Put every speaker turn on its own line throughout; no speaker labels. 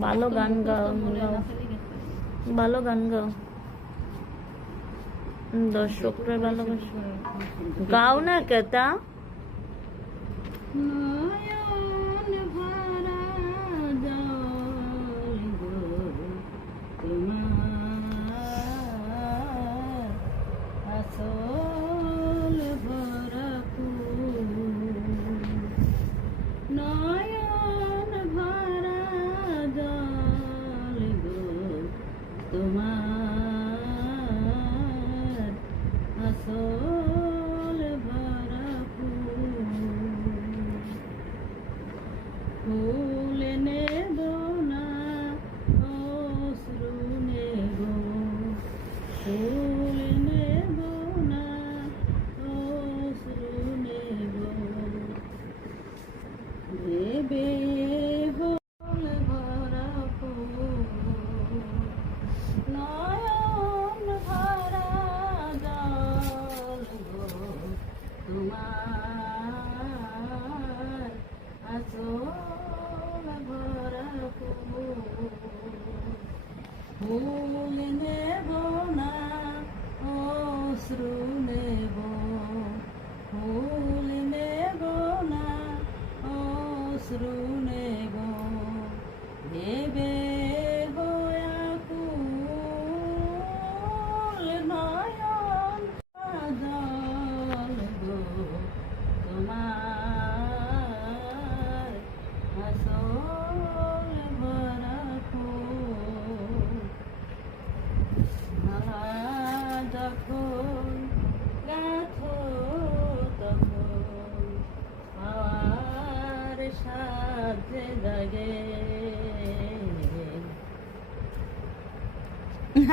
ভালো গান গাও। ভালো গান গাও। দর্শকরা ভালোবাসো। গাও না কেতা?
তোমার Mm. ফুল নেব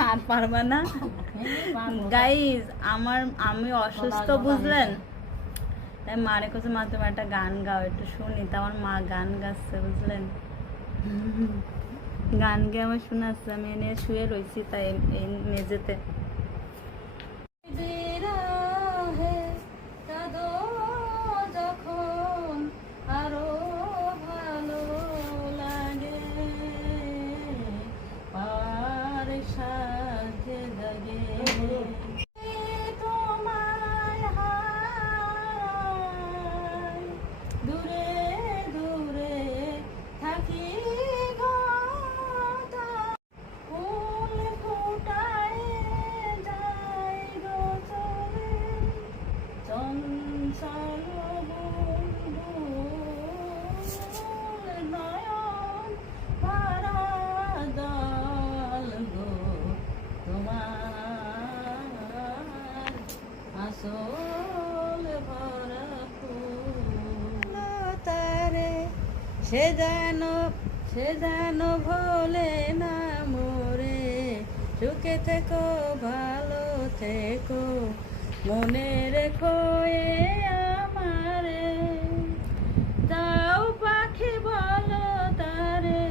আর পারবা না? গাইজ আমার আমি অসুস্থ বুঝলেন? তাই মারে কাছে মা তুমি একটা গান গাও একটু শুনি। তা আমার মা গান গাচ্ছে বুঝলেন? গান গিয়ে আমার শোনাচ্ছে আমি এনে শুয়ে রয়েছি তাই এই মেঝেতে।
আসল ভরা তারে সে যেন সে যেন ভোলে না মোরে সুখে থেকো ভালো থেকো মনে রেখো এ আমারে যাও পাখি বলো তারে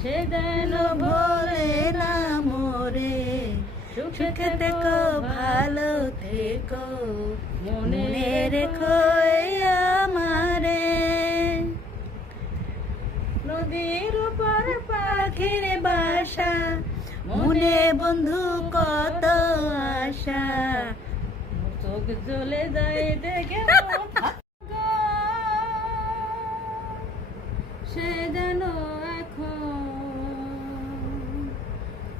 সে যেন ভোলে না মোরে সুখে থেকো ভালো থেকো মনে রেখো আমারে। নদীর উপর পাখির বাসা। মনে বন্ধু কত আশা। চোখ জ্বলে যায় দেখে সে যেন এখন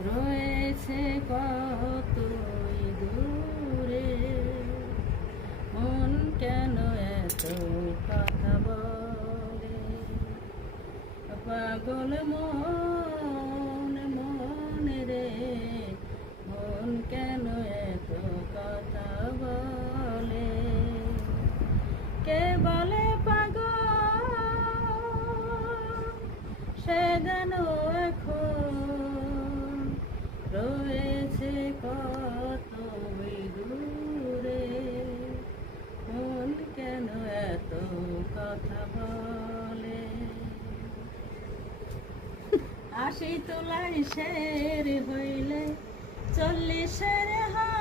রয়েছে কতই পাগল মন মন রে। মন কেন এত কথা বলে? কে বলে পাগল? সে যেন এখন রয়েছে কত দূরে মন কেন এত কথা বলে আশি তোলাই শের হইলে চল্লিশের হয়